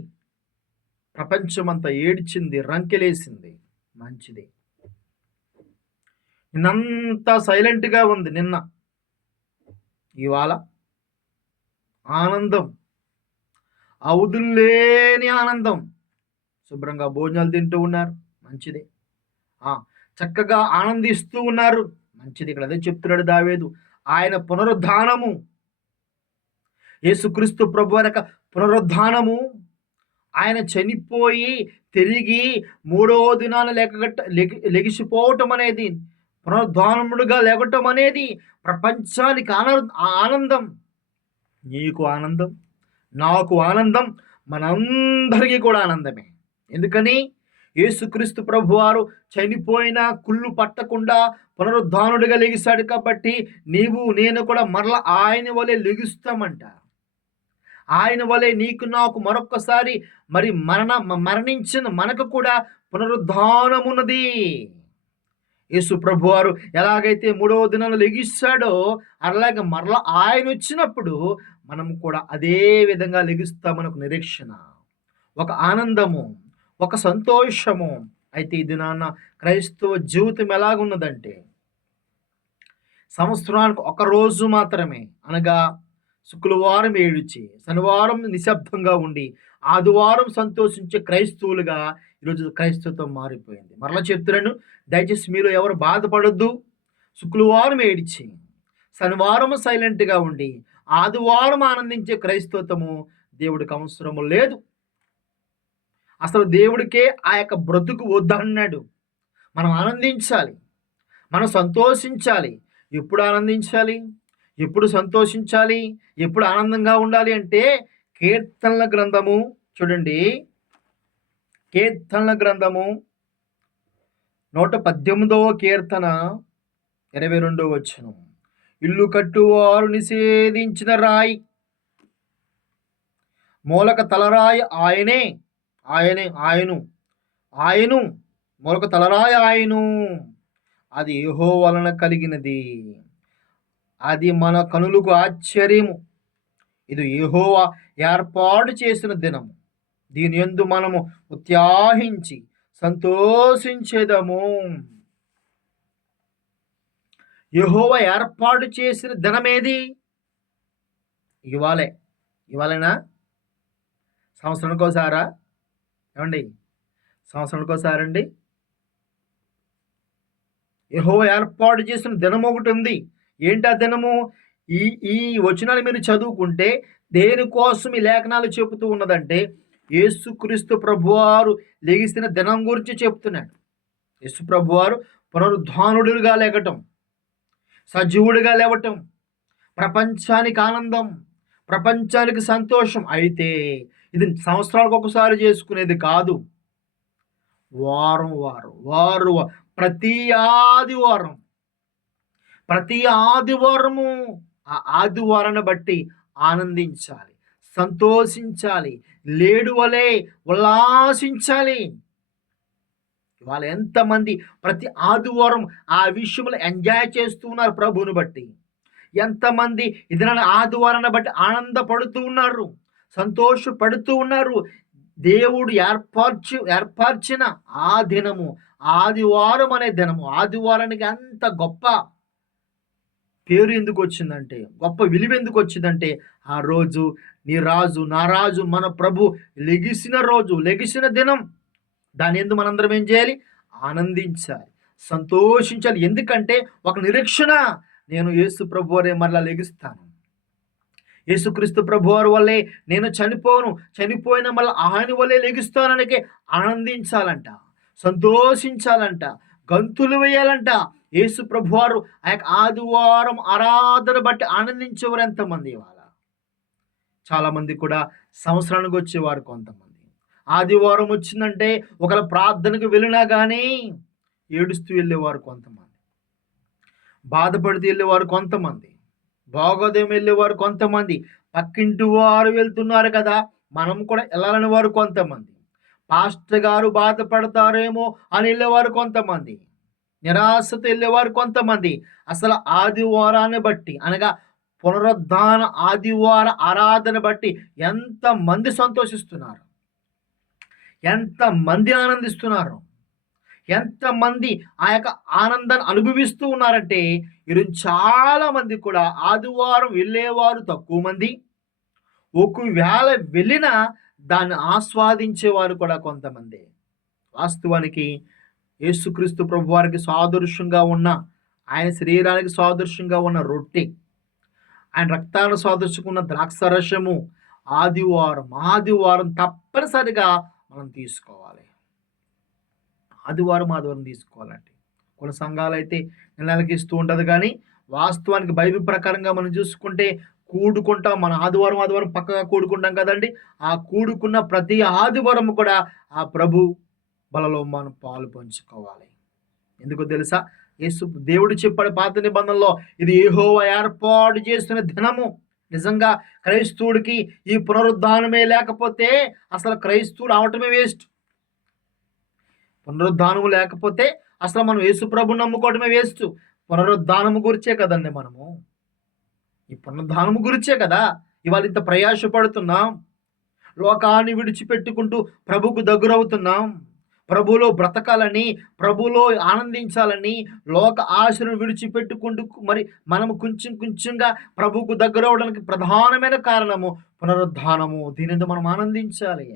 ప్రపంచమంతా ఏడ్చింది, రంకెలేసింది. మంచిది. నిన్నంతా సైలెంట్గా ఉంది. నిన్న ఇవాళ ఆనందం, అవధుల్లేని ఆనందం. శుభ్రంగా భోజనాలు తింటూ ఉన్నారు, మంచిదే. చక్కగా ఆనందిస్తూ ఉన్నారు, మంచిది. ఇక్కడ అదే చెప్తున్నాడు దావీదు, ఆయన పునరుద్ధానము, యేసుక్రీస్తు ప్రభు యొక్క పునరుద్ధానము, ఆయన చనిపోయి తిరిగి మూడవ దినాన లెగిసిపోవటం అనేది, పునరుద్ధానముడుగా లేవటం అనేది ప్రపంచానికి ఆనందం. నీకు ఆనందం, నాకు ఆనందం, మనందరికీ కూడా ఆనందమే. ఎందుకని? యేసుక్రీస్తు ప్రభువారు చనిపోయిన కుళ్ళు పట్టకుండా పునరుద్ధానుడిగా లెగిశాడు కాబట్టి నీవు నేను కూడా మరలా ఆయన వలె లెగుస్తామంట. ఆయన వలె నీకు నాకు మరొక్కసారి మరి మరణించిన మనకు కూడా పునరుద్ధానమున్నది. యేసు ప్రభువారు ఎలాగైతే మూడవ దినాలు లెగిస్తాడో అలాగే మరలా ఆయన వచ్చినప్పుడు మనం కూడా అదే విధంగా లెగుస్తామనకు నిరీక్షణ, ఒక ఆనందము, ఒక సంతోషము. అయితే ఈ దినాన క్రైస్తవ జీవితం ఎలాగున్నదంటే, సంవత్సరానికి ఒక రోజు మాత్రమే, అనగా శుక్రవారం ఏడిచి, శనివారం నిశ్శబ్దంగా ఉండి, ఆదివారం సంతోషించే క్రైస్తవులుగా ఈరోజు క్రైస్తవత్వం మారిపోయింది. మరలా చెప్తున్నాను, దయచేసి మీరు ఎవరు బాధపడొద్దు. శుక్రవారం ఏడిచి, శనివారం సైలెంట్గా ఉండి, ఆదివారం ఆనందించే క్రైస్తవత్వము దేవుడికి అవసరము లేదు. అసలు దేవుడికే ఆ యొక్క బ్రతుకు వద్దన్నాడు. మనం ఆనందించాలి, మనం సంతోషించాలి. ఎప్పుడు ఆనందించాలి, ఎప్పుడు సంతోషించాలి, ఎప్పుడు ఆనందంగా ఉండాలి అంటే కీర్తనల గ్రంథము చూడండి, కీర్తనల గ్రంథము 118వ కీర్తన 22వ వచనం. ఇల్లు కట్టువారు నిషేధించిన రాయి, మూలక తలరాయి ఆయనే, ఆయను మూలక తలరాయి ఆయను, అది యెహోవా వలన కలిగినది, అది మన కనులకు ఆశ్చర్యము. ఇది యెహోవా ఏర్పాటు చేసిన దినము, దీని యందు మనము ఉత్సాహించి సంతోషించేదము. యెహోవా ఏర్పాటు చేసిన దినమేది? ఇవాళేనా? సంవత్సరానికోసారా? ఏమండి, సంవత్సరానికోసారండి? యెహోవా ఏర్పాటు చేసిన దినం ఒకటి ఉంది. ఏంటి ఆ దినము? ఈ ఈ వచనాలు మీరు చదువుకుంటే దేనికోసం ఈ లేఖనాలు చెబుతూ ఉన్నదంటే, యేసుక్రీస్తు ప్రభువారు లెగిసిన దినం గురించి చెప్తున్నాడు. యేసు ప్రభువారు పునరుద్ధానుడుగా లేగటం, సజీవుడిగా లేవటం, ప్రపంచానికి ఆనందం, ప్రపంచానికి సంతోషం. అయితే ఇది సంవత్సరాలకు ఒకసారి చేసుకునేది కాదు. వారం ప్రతి ఆదివారము ఆ ఆదివారాన్ని బట్టి ఆనందించాలి, సంతోషించాలి, లేడు వలె ఉల్లాసించాలి. ఇవాళ ఎంతమంది ప్రతి ఆదివారం ఆ విషయంలో ఎంజాయ్ చేస్తూ ఉన్నారు ప్రభువుని బట్టి. ఎంతమంది ఇదన ఆదివారాన్ని బట్టి ఆనందపడుతూ ఉన్నారు, సంతోషపడుతూ ఉన్నారు. దేవుడు ఏర్పరిచిన ఆ దినము, ఆదివారం అనే దినము, ఆదివారానికి అంత గొప్ప పేరు ఎందుకు వచ్చిందంటే, గొప్ప విలువ ఎందుకు వచ్చిందంటే, ఆ రోజు నీ రాజు, నా రాజు, మన ప్రభు లెగిసిన రోజు, లెగిసిన దినం. దాని యందు మనందరం ఏం చేయాలి? ఆనందించాలి, సంతోషించాలి. ఎందుకంటే ఒక నిరీక్షణ, నేను యేసు ప్రభు వారే మరలా లెగిస్తాను, యేసుక్రీస్తు ప్రభువారి వల్లే నేను చనిపోయిన మళ్ళీ ఆయన వల్లే లెగిస్తాననికే ఆనందించాలంట, సంతోషించాలంట, గంతులు వేయాలంట. యేసు ప్రభువారు ఆ యొక్క ఆదివారం ఆరాధన బట్టి ఆనందించేవారు ఎంతమంది? ఇవాళ చాలామంది కూడా సంవత్సరానికి వచ్చేవారు కొంతమంది. ఆదివారం వచ్చిందంటే ఒకవేళ ప్రార్థనకు వెళ్ళినా కానీ ఏడుస్తూ వెళ్ళేవారు కొంతమంది, బాధపడుతూ వెళ్ళేవారు కొంతమంది, భోగోదయం వెళ్ళేవారు కొంతమంది, పక్కింటి వారు వెళ్తున్నారు కదా మనం కూడా వెళ్ళాలని వారు కొంతమంది, పాస్టర్ గారు బాధపడతారేమో అని వెళ్ళేవారు కొంతమంది, నిరాశతో వెళ్ళేవారు కొంతమంది. అసలు ఆదివారాన్ని బట్టి అనగా పునరుద్ధాన ఆదివార ఆరాధన బట్టి ఎంతమంది సంతోషిస్తున్నారు, ఎంతమంది ఆనందిస్తున్నారు, ఎంతమంది ఆ యొక్క ఆనందాన్ని అనుభవిస్తూ ఉన్నారంటే ఈరోజు చాలామంది కూడా ఆదివారం వెళ్ళేవారు తక్కువ మంది, ఒకవేళ వెళ్ళినా దాన్ని ఆస్వాదించేవారు కూడా కొంతమంది. వాస్తవానికి యేసుక్రీస్తు ప్రభువారికి సాదృశ్యంగా ఉన్న, ఆయన శరీరానికి సాదృశ్యంగా ఉన్న రొట్టె, ఆయన రక్తాన్ని సాదృశ్యంగా ఉన్న ద్రాక్షరసము ఆదివారం తప్పనిసరిగా మనం తీసుకోవాలి. ఆదివారం తీసుకోవాలండి. కొన్ని సంఘాలైతే నెలకి ఇస్తూ ఉంటుంది, కానీ వాస్తవానికి బైబిల్ ప్రకారంగా మనం చూసుకుంటే కూడుకుంటాం. మన ఆదివారం పక్కగా కూడుకుంటాం కదండి. ఆ కూడుకున్న ప్రతి ఆదివారం కూడా ఆ ప్రభు బలలో మనం పాలు పంచుకోవాలి. ఎందుకో తెలుసా? దేవుడు చెప్పాడు పాత నిబంధనలో, ఇది యెహోవా ఏర్పాటు చేసిన దినము. నిజంగా క్రైస్తవుడికి ఈ పునరుద్ధానమే లేకపోతే అసలు క్రైస్తవుడు అవటమే వేస్ట్. పునరుద్ధానము లేకపోతే అసలు మనం యేసు ప్రభుని నమ్ముకోవడమే వేస్ట్. పునరుద్ధానము గురించే కదండి మనము, ఈ పునరుద్ధానము గురించే కదా ఇవాళ ఇంత ప్రయాసపడుతున్నాం. లోకాన్ని విడిచిపెట్టుకుంటూ ప్రభుకు దగ్గరవుతున్నాం. ప్రభులో బ్రతకాలని, ప్రభులో ఆనందించాలని, లోక ఆశను విడిచిపెట్టుకుంటూ మరి మనము కొంచెంగా ప్రభుకు దగ్గరవడానికి ప్రధానమైన కారణము పునరుద్ధానము. దీనితో మనం ఆనందించాలి.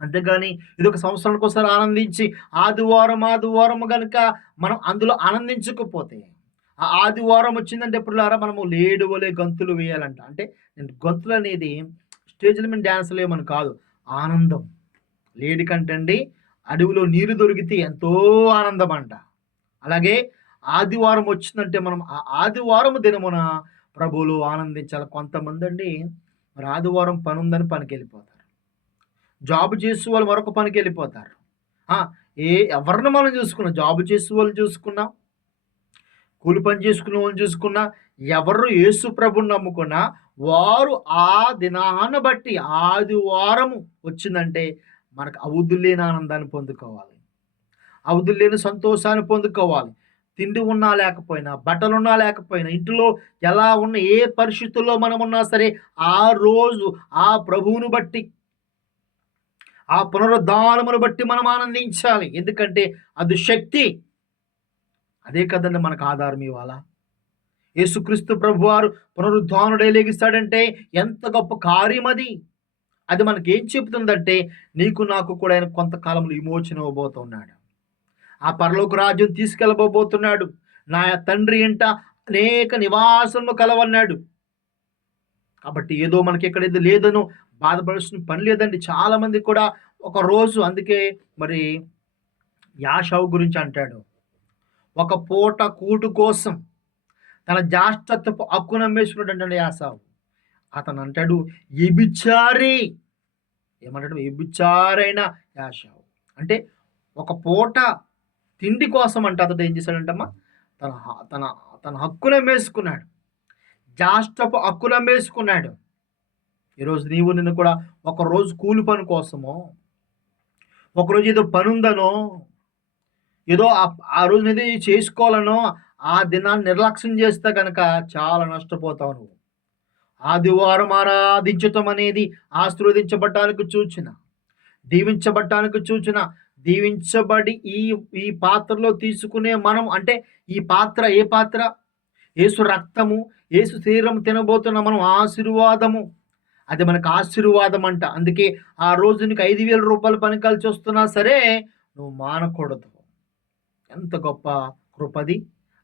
అంతేగాని ఇది ఒక సంవత్సరానికి ఒకసారి ఆనందించి ఆదివారం కనుక మనం అందులో ఆనందించకపోతే, ఆ ఆదివారం వచ్చిందంటే ఎప్పుడులారా మనము లేడు వలె గంతులు వేయాలంట. అంటే గంతులు అనేది స్టేజ్ల మీద డ్యాన్సులు ఏమని కాదు, ఆనందం. లేడి కంటే అండి అడవిలో నీరు దొరికితే ఎంతో ఆనందం అంట. అలాగే ఆదివారం వచ్చిందంటే మనం ఆ ఆదివారం దినమున ప్రభువులు ఆనందించాలి. కొంతమంది అండి మరి ఆదివారం పని ఉందని పనికి వెళ్ళిపోతారు, జాబ్ చేసే వాళ్ళు మరొక పనికి వెళ్ళిపోతారు. ఎవరిని మనం చూసుకున్నాం, జాబ్ చేసే వాళ్ళు చూసుకున్నాం, కూలి పని చేసుకున్న వాళ్ళని చూసుకున్నా, ఎవరు యేసు ప్రభుని నమ్ముకున్నా వారు ఆ దినాన్ని బట్టి ఆదివారము వచ్చిందంటే మనకు అవధులేని ఆనందాన్ని పొందుకోవాలి, అవధులేని సంతోషాన్ని పొందుకోవాలి. తిండి ఉన్నా లేకపోయినా, బట్టలున్నా లేకపోయినా, ఇంటిలో ఎలా ఉన్న ఏ పరిస్థితుల్లో మనం ఉన్నా సరే ఆ రోజు ఆ ప్రభువును బట్టి, ఆ పునరుద్ధానమును బట్టి మనం ఆనందించాలి. ఎందుకంటే అది శక్తి. అదే కదండి మనకు ఆధారం ఇవాళ. యేసుక్రీస్తు ప్రభువారు పునరుద్ధానుడై లెగిస్తాడంటే ఎంత గొప్ప కార్యం అది. అది మనకేం చెబుతుందంటే నీకు నాకు కూడా ఆయన కొంతకాలంలో విమోచన ఇవ్వబోతున్నాడు, ఆ పరలోక రాజ్యం తీసుకెళ్ళబోతున్నాడు. నా తండ్రి ఇంట అనేక నివాసములు కలవన్నాడు. కాబట్టి ఏదో మనకి ఇక్కడ ఏదో లేదనో బాధపడాల్సిన పని లేదండి. చాలామంది కూడా ఒక రోజు, అందుకే మరి యాషావు గురించి అంటాడు, ఒక పూట కూటు కోసం తన జాష్టత్వపు హక్కును అమ్మేసుకున్నాడు అంటాడు యాసావు. అతను అంటాడు ఎబిచారి, ఏమంటాడు ఎబిచారైన యాషావు. అంటే ఒక పూట తిండి కోసం అంట అతడు ఏం చేశాడంటమ్మా, తన తన తన హక్కును అమ్మేసుకున్నాడు, జాష్టపు హక్కును అమ్మేసుకున్నాడు. ఈరోజు నిన్ను కూడా ఒకరోజు కూలి పని కోసమో, ఒకరోజు ఏదో పని ఉందనో, ఏదో ఆ రోజు ఏదో చేసుకోవాలనో ఆ దినాన్ని నిర్లక్ష్యం చేస్తే కనుక చాలా నష్టపోతావు నువ్వు. ఆదివారం ఆరాధించటం అనేది ఆశీర్వదించబడ్డానికి సూచన, దీవించబడ్డానికి సూచన. దీవించబడి ఈ ఈ పాత్రలో తీసుకునే మనం, అంటే ఈ పాత్ర ఏ పాత్ర? యేసు రక్తము, యేసు శరీరం తినబోతున్న మనం ఆశీర్వాదము. అది మనకు ఆశీర్వాదం అంట. అందుకే ఆ రోజు నీకు 5,000 రూపాయలు పని కలిసి వస్తున్నా సరే నువ్వు మానకూడదు. ఎంత గొప్ప కృపది.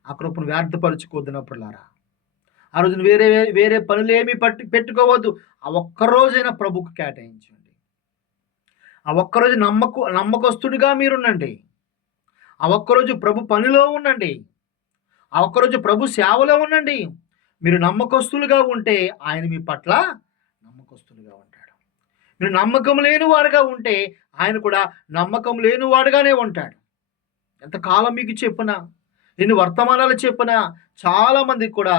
ఆ కృపను వ్యర్థపరుచుకోవద్దునప్పుడులారా. ఆ రోజున వేరే వేరే పనులేమీ పెట్టుకోవద్దు. ఆ ఒక్కరోజైనా ప్రభుకు కేటాయించండి. ఆ ఒక్కరోజు నమ్మకస్తుడిగా మీరుండండి. ఆ ఒక్కరోజు ప్రభు పనిలో ఉండండి. ఆ ఒక్కరోజు ప్రభు సేవలో ఉండండి. మీరు నమ్మకస్తులుగా ఉంటే ఆయన మీ పట్ల నమ్మకస్తులుగా ఉంటాడు. మీరు నమ్మకం లేని వాడుగా ఉంటే ఆయన కూడా నమ్మకం లేని వాడుగానే ఉంటాడు. ఎంతకాలం మీకు చెప్పినా, ఎన్ని వర్తమానాలు చెప్పినా చాలామంది కూడా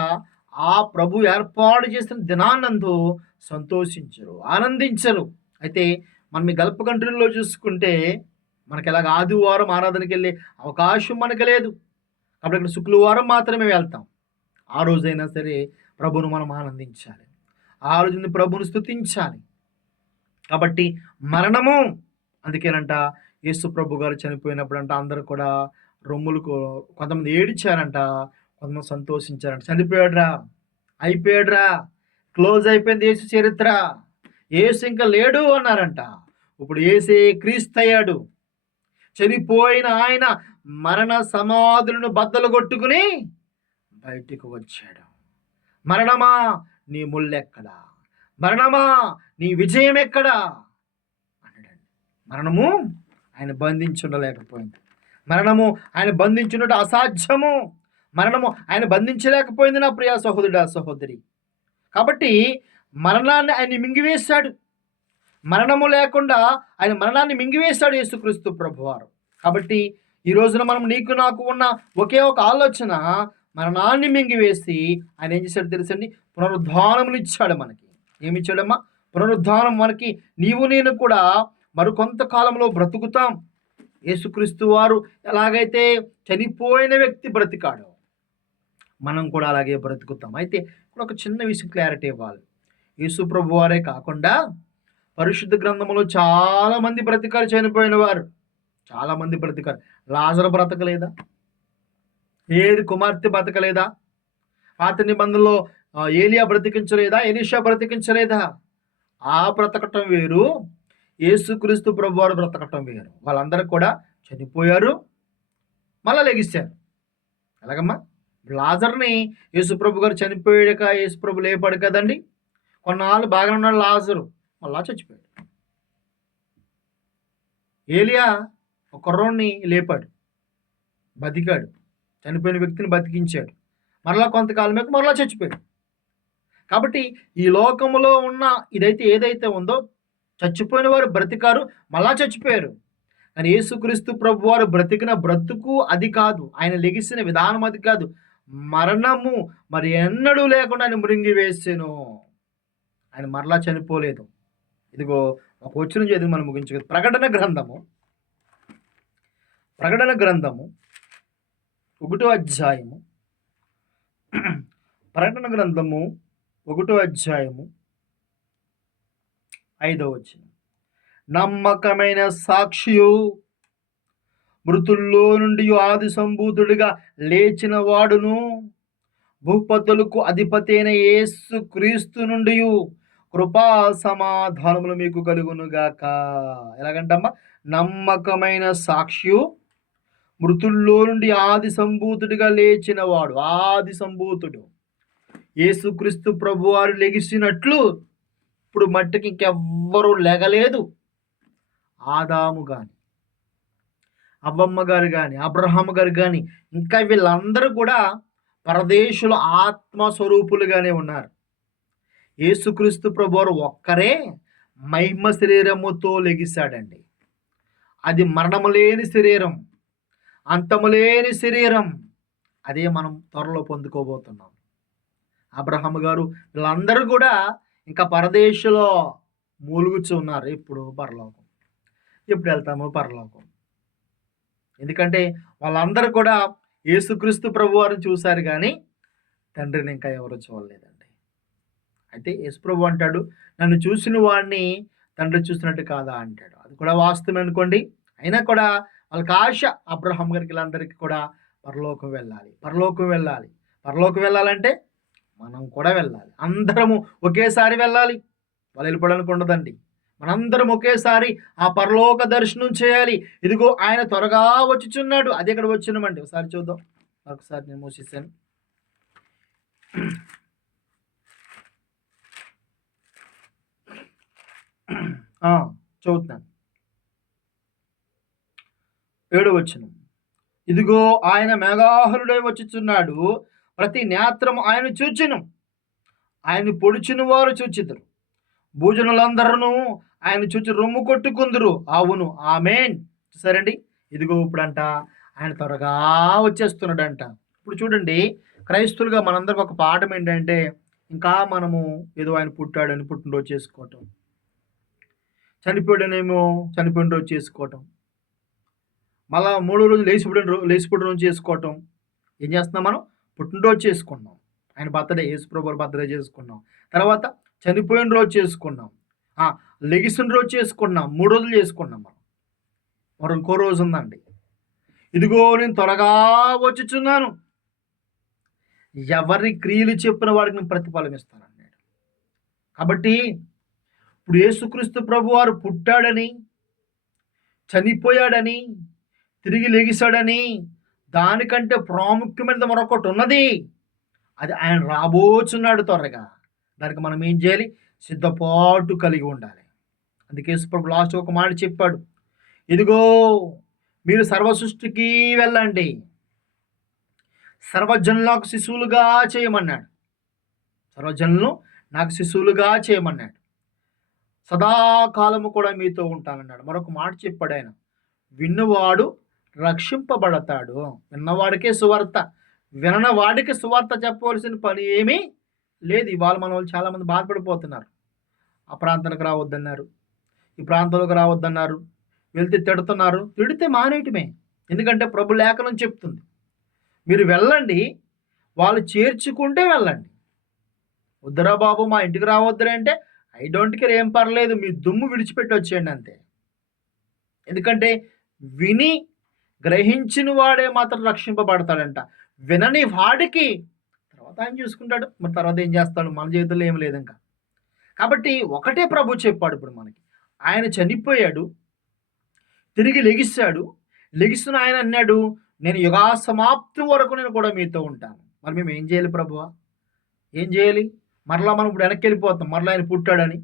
ఆ ప్రభు ఏర్పాటు చేసిన దినాన్నందు సంతోషించరు, ఆనందించరు. అయితే మనం ఈ గల్ఫ్ కంట్రీల్లో చూసుకుంటే మనకి ఎలాగ ఆదివారం ఆరాధనకి వెళ్ళే అవకాశం మనకు లేదు. కాబట్టి ఇక్కడ శుక్రవారం మాత్రమే వెళ్తాం. ఆ రోజైనా సరే ప్రభువును మనం ఆనందించాలి. ఆ రోజుని ప్రభువును స్తుతించాలి. కాబట్టి మరణము, అందుకేనంట యేసు ప్రభు గారు చనిపోయినప్పుడంట అందరూ కూడా కొంతమంది ఏడిచారంట, కొంతమంది సంతోషించారంట. చనిపోయాడురా, అయిపోయాడురా, క్లోజ్ అయిపోయింది యేసు చరిత్ర, యేసు ఇంకా లేడు అన్నారంట. ఇప్పుడు యేసే క్రీస్తయ్యాడు. చనిపోయిన ఆయన మరణ సమాధులను బద్దలు కొట్టుకుని బయటికి వచ్చాడు. మరణమా నీ ముళ్ళెక్కడా, మరణమా నీ విజయం ఎక్కడా అన్నాడండి. మరణము ఆయన బంధించుండలేకపోయింది. మరణము ఆయన బంధించున్నట్టు అసాధ్యము. మరణము ఆయన బంధించలేకపోయింది నా ప్రియ సహోదరుడా సహోదరి. కాబట్టి మరణాన్ని ఆయన మింగివేశాడు. మరణము లేకుండా ఆయన మరణాన్ని మింగివేశాడు యేసుక్రీస్తు ప్రభువారు. కాబట్టి ఈ రోజున మనం నీకు నాకు ఉన్న ఒకే ఒక ఆలోచన, మరణాన్ని మింగివేసి ఆయన ఏం చేశాడు తెలుసండి? పునరుద్ధానములు ఇచ్చాడు మనకి. ఏమి ఇచ్చాడమ్మా? పునరుద్ధానం. మనకి నీవు నేను కూడా మరికొంతకాలంలో బ్రతుకుతాం. యేసుక్రీస్తు వారు ఎలాగైతే చనిపోయిన వ్యక్తి బ్రతికాడో మనం కూడా అలాగే బ్రతుకుతాం. అయితే ఇక్కడ ఒక చిన్న విషయం క్లారిటీ ఇవ్వాలి. యేసు ప్రభు వారే కాకుండా పరిశుద్ధ గ్రంథంలో చాలామంది బ్రతికారు, చనిపోయిన వారు చాలామంది బ్రతికారు. లాజరు బ్రతకలేదా? ఏది కుమార్తె బ్రతకలేదా? పాత నిబంధనలో ఏలియా బ్రతికించలేదా? ఎలీషా బ్రతికించలేదా? ఆ బ్రతకటం వేరు, యేసుక్రీస్తు ప్రభువారు బ్రతకటం వేరు. వాళ్ళందరూ కూడా చనిపోయారు, మళ్ళా లెగిస్తారు. ఎలాగమ్మా? లాజర్ని యేసు ప్రభు గారు చనిపోయాక యేసు ప్రభు లేపాడు కదండి. కొన్నాళ్ళు బాగానే ఉన్నాడు లాజరు, మళ్ళా చచ్చిపోయాడు. ఏలియా ఒక కుర్రోడిని లేపాడు, బతికాడు, చనిపోయిన వ్యక్తిని బతికించాడు. మరలా కొంతకాలం మరలా చచ్చిపోయాడు. కాబట్టి ఈ లోకంలో ఉన్న ఏదైతే ఉందో, చచ్చిపోయిన వారు బ్రతికారు, మళ్ళా చచ్చిపోయారు. కానీ యేసుక్రీస్తు ప్రభు వారు బ్రతికిన బ్రతుకు అది కాదు, ఆయన లెగిసిన విధానం అది కాదు. మరణము మరి ఎన్నడూ లేకుండా ఆయన మృంగి వేసెను. ఆయన మరలా చనిపోలేదు. ఇదిగో ఒక వచనం చదివి మనం ముగించగలం. ప్రకటన గ్రంథము 1వ అధ్యాయము, ప్రకటన గ్రంథము 1వ అధ్యాయము 5వ వచనం. నమ్మకమైన సాక్షియు, మృతుల్లో నుండి ఆది సంభూతుడిగా లేచిన వాడును, భూపతులకు అధిపతి అయిన యేసు క్రీస్తు నుండి కృపా సమాధానములు మీకు కలుగునుగాక. ఎలాగంటమ్మా? నమ్మకమైన సాక్షియు, మృతుల్లో నుండి ఆది సంభూతుడిగా లేచిన వాడు. ఆది సంభూతుడు యేసుక్రీస్తు ప్రభువారు లెగిసినట్లు ఇప్పుడు మట్టికి ఇంకెవ్వరూ లెగలేదు. ఆదాము కానీ, అవ్వమ్మ గారు కానీ, అబ్రహాము గారు కానీ, ఇంకా వీళ్ళందరూ కూడా పరదేశుల ఆత్మస్వరూపులుగానే ఉన్నారు. యేసుక్రీస్తు ప్రభువారు ఒక్కరే మహిమ శరీరముతో లెగిశాడండి. అది మరణము లేని శరీరం, అంతము లేని శరీరం. అదే మనం త్వరలో పొందుకోబోతున్నాం. అబ్రహాము గారు వీళ్ళందరూ కూడా ఇంకా పరదేశంలో మూలుగుచు ఉన్నారు. ఇప్పుడు పరలోకం, ఎప్పుడు వెళ్తామో పరలోకం. ఎందుకంటే వాళ్ళందరూ కూడా యేసుక్రీస్తు ప్రభువారిని చూశారు, కానీ తండ్రిని ఇంకా ఎవరు చూడలేదండి. అయితే యేసు ప్రభు అంటాడు, నన్ను చూసిన వాడిని తండ్రి చూసినట్టు కాదా అంటాడు. అది కూడా వాస్తవం అనుకోండి. అయినా కూడా వాళ్ళకి ఆశ, అబ్రహాం గారికి వీళ్ళందరికీ కూడా పరలోకం వెళ్ళాలి, పరలోకం వెళ్ళాలి. పరలోకం వెళ్ళాలంటే మనం కూడా వెళ్ళాలి. అందరము ఒకేసారి వెళ్ళాలి. వాళ్ళు వెళ్ళిపోవడానికి ఉండదండి. మనందరం ఒకేసారి ఆ పరలోక దర్శనం చేయాలి. ఇదిగో ఆయన త్వరగా వచ్చుచున్నాడు. అది ఇక్కడ వచ్చినామండి. ఒకసారి చూద్దాం. ఒకసారి నేను మూసేసాను. చదువుతున్నాను. 7వ వచనం. ఇదిగో ఆయన మేఘాహరుడై వచ్చుచున్నాడు, ప్రతి నేత్రము ఆయన చూచెను, ఆయన పొడిచిన వారు చూచిద్దరు, భూజనులందరూ ఆయన చూచి రొమ్ము కొట్టుకుందరు. అవును, ఆమేన్. చూసారండి? ఇదిగో ఇప్పుడంట ఆయన త్వరగా వచ్చేస్తున్నాడంట. ఇప్పుడు చూడండి, క్రైస్తవులుగా మనందరికి ఒక పాఠం ఏంటంటే, ఇంకా మనము ఏదో ఆయన పుట్టాడని పుట్టినరోజు చేసుకోవటం, చనిపోయాడనేమో చనిపోయిన రోజు చేసుకోవటం, మళ్ళా మూడో రోజు లేచిపోయిన రోజు చేసుకోవటం. ఏం చేస్తున్నాం మనం? పుట్టినరోజు చేసుకున్నాం. ఆయన బర్త్‌డే, యేసుప్రభు బర్త్‌డే చేసుకున్నాం. తర్వాత చనిపోయిన రోజు చేసుకున్నాం. లెగిసిన రోజు చేసుకున్నాం. 3 రోజులు చేసుకున్నాం మనం. మరి ఇంకో రోజు ఉందండి. ఇదిగో నేను త్వరగా వచ్చుచున్నాను. ఎవరి క్రియలు చెప్పిన వాడికి నేను ప్రతిఫలం ఇస్తానన్నాడు. కాబట్టి ఇప్పుడు యేసుక్రీస్తు ప్రభువారు పుట్టాడని, చనిపోయాడని, తిరిగి లెగిసాడని, దానికంటే ప్రాముఖ్యమైనది మరొకటి ఉన్నది. అది ఆయన రాబోచున్నాడు త్వరగా. దానికి మనం ఏం చేయాలి? సిద్ధపాటు కలిగి ఉండాలి. అందుకే యేసుప్రభు లాస్ట్ ఒక మాట చెప్పాడు, ఇదిగో మీరు సర్వ సృష్టికి వెళ్ళండి, సర్వజనులకు శిశువులుగా చేయమన్నాడు. సర్వజనులను నాకు శిశువులుగా చేయమన్నాడు. సదాకాలము కూడా మీతో ఉంటానన్నాడు. మరొక మాట చెప్పాడు ఆయన, విన్నవాడు రక్షింపబడతాడు. విన్నవాడికే సువార్త, వినని వాడికి సువార్త చెప్పవలసిన పని ఏమీ లేదు. ఇవాళ మన వాళ్ళు చాలామంది బాధపడిపోతున్నారు. ఆ ప్రాంతానికి రావద్దన్నారు, ఈ ప్రాంతంలోకి రావద్దన్నారు, వెళ్తే తిడుతున్నారు. తిడితే మానేయటమే. ఎందుకంటే ప్రభు లేఖనం చెప్తుంది, మీరు వెళ్ళండి, వాళ్ళు చేర్చుకుంటే వెళ్ళండి. వద్దురా బాబు మా ఇంటికి రావద్దురా అంటే, ఐ డోంట్ కేర్, ఏం పర్లేదు, మీ దుమ్ము విడిచిపెట్టి వచ్చేయండి అంతే. ఎందుకంటే విని గ్రహించిన వాడే మాత్రం రక్షింపబడతాడంట. వినని వాడికి తర్వాత ఆయన చూసుకుంటాడు. మరి తర్వాత ఏం చేస్తాడు? మన చేతుల్లో ఏం లేదు ఇంకా. కాబట్టి ఒకటే ప్రభు చెప్పాడు ఇప్పుడు మనకి, ఆయన చనిపోయాడు, తిరిగి లెగిస్తాడు. లెగిస్తున్న ఆయన అన్నాడు, నేను యుగా సమాప్తి వరకు నేను కూడా మీతో ఉంటాను. మరి మేము ఏం చేయాలి ప్రభువా? ఏం చేయాలి? మరలా మనం ఇప్పుడు వెనక్కి వెళ్ళిపోతాం. మరలా ఆయన పుట్టాడని,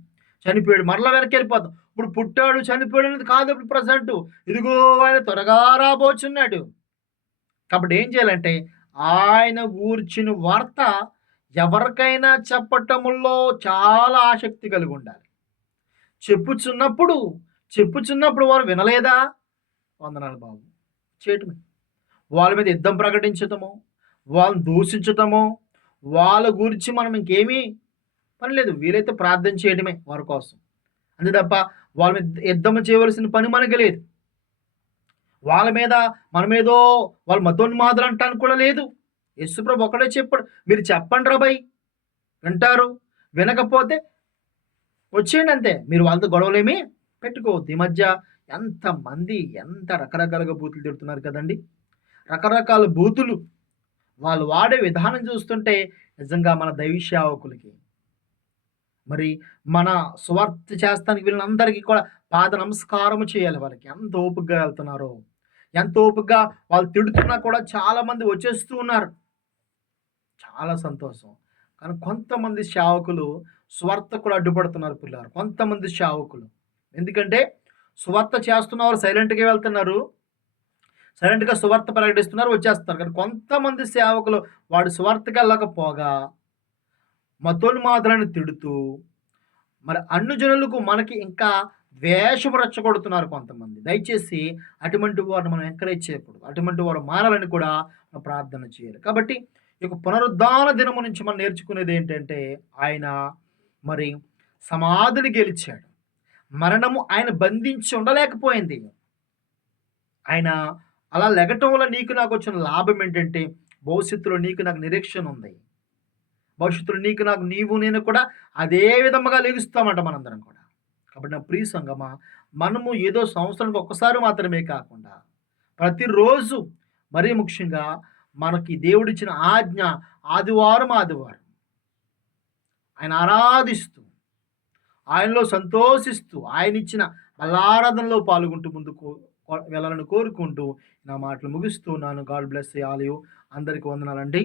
చనిపోయాడు, మరలా వెనక్కి వెళ్ళిపోతాం. ఇప్పుడు పుట్టాడు, చనిపోయాడు అనేది కాదు ఇప్పుడు ప్రజెంట్. ఇదిగో ఆయన త్వరగా రాబోచున్నాడు. కాబట్టి ఏం చేయాలంటే, ఆయన గూర్చిన వార్త ఎవరికైనా చెప్పటములో చాలా ఆసక్తి కలిగి ఉండాలి. చెప్పుచున్నప్పుడు వారు వినలేదా? వందనాలు బాబు చేయటమే. వాళ్ళ మీద యుద్ధం ప్రకటించటము, వాళ్ళని దూషించటము, వాళ్ళ గురించి మనం ఇంకేమీ పని లేదు. వీలైతే ప్రార్థన చేయడమే వారి కోసం. అంతే తప్ప వాళ్ళ మీద యుద్ధం చేయవలసిన పని మనకి లేదు. వాళ్ళ మీద మనమేదో వాళ్ళ మతోన్మాదులు అంటానికి కూడా లేదు. యేసుప్రభు ఒకడే చెప్పాడు, మీరు చెప్పండి రాబాయ్, వింటారు. వినకపోతే వచ్చేయండి అంతే. మీరు వాళ్ళతో గొడవలేమీ పెట్టుకోవద్దు. ఈ మధ్య ఎంతమంది ఎంత రకరకాలుగా బూతులు తిడుతున్నారు కదండి. రకరకాల బూతులు వాళ్ళు వాడే విధానం చూస్తుంటే నిజంగా మన దైవసేవకులకి, మరి మన సువార్త చేస్తానికి వీళ్ళందరికీ కూడా పాద నమస్కారం చేయాలి. వాళ్ళకి ఎంత ఓపికగా వెళ్తున్నారో, ఎంత ఓపికగా వాళ్ళు తిడుతున్నా కూడా చాలామంది వచ్చేస్తూ ఉన్నారు. చాలా సంతోషం. కానీ కొంతమంది సేవకులు సువార్త కూడా అడ్డుపడుతున్నారు పిల్లలు. కొంతమంది సేవకులు ఎందుకంటే సువార్త చేస్తున్నవారు సైలెంట్గా వెళ్తున్నారు, సైలెంట్గా సువార్త ప్రకటిస్తున్నారు, వచ్చేస్తున్నారు. కానీ కొంతమంది సేవకులు వాడు సువార్తకి వెళ్ళకపోగా మతోన్మాదులను తిడుతూ మరి అన్ని జనులకు మనకి ఇంకా ద్వేషం రెచ్చగొడుతున్నారు కొంతమంది. దయచేసి అటువంటి వారిని మనం ఎంకరేజ్ చేయకూడదు. అటువంటి వారు మారాలని కూడా మనం ప్రార్థన చేయాలి. కాబట్టి ఈ యొక్క పునరుద్ధాన దినము నుంచి మనం నేర్చుకునేది ఏంటంటే, ఆయన మరి సమాధిని గెలిచాడు. మరణము ఆయన బంధించి ఉండలేకపోయింది. ఆయన అలా లెగటం వల్ల నీకు నాకు వచ్చిన లాభం ఏంటంటే, భవిష్యత్తులో నీకు నాకు నిరీక్షణ ఉంది. భవిష్యత్తులో నీకు నాకు నీవు నేను కూడా అదే విధముగా లెగుస్తామంట మనందరం కూడా. కాబట్టి నా ప్రియ సంగమా, మనము ఏదో సంవత్సరానికి ఒక్కసారి మాత్రమే కాకుండా ప్రతిరోజు, మరీ ముఖ్యంగా మనకి దేవుడిచ్చిన ఆజ్ఞ ఆదివారం ఆయన ఆరాధిస్తూ, ఆయనలో సంతోషిస్తూ, ఆయన ఇచ్చిన బలారాధనలో పాల్గొంటూ ముందుకు వెళ్ళాలని కోరుకుంటూ నా మాటలు ముగిస్తున్నాను. God bless all you. అందరికీ వందనాలండి.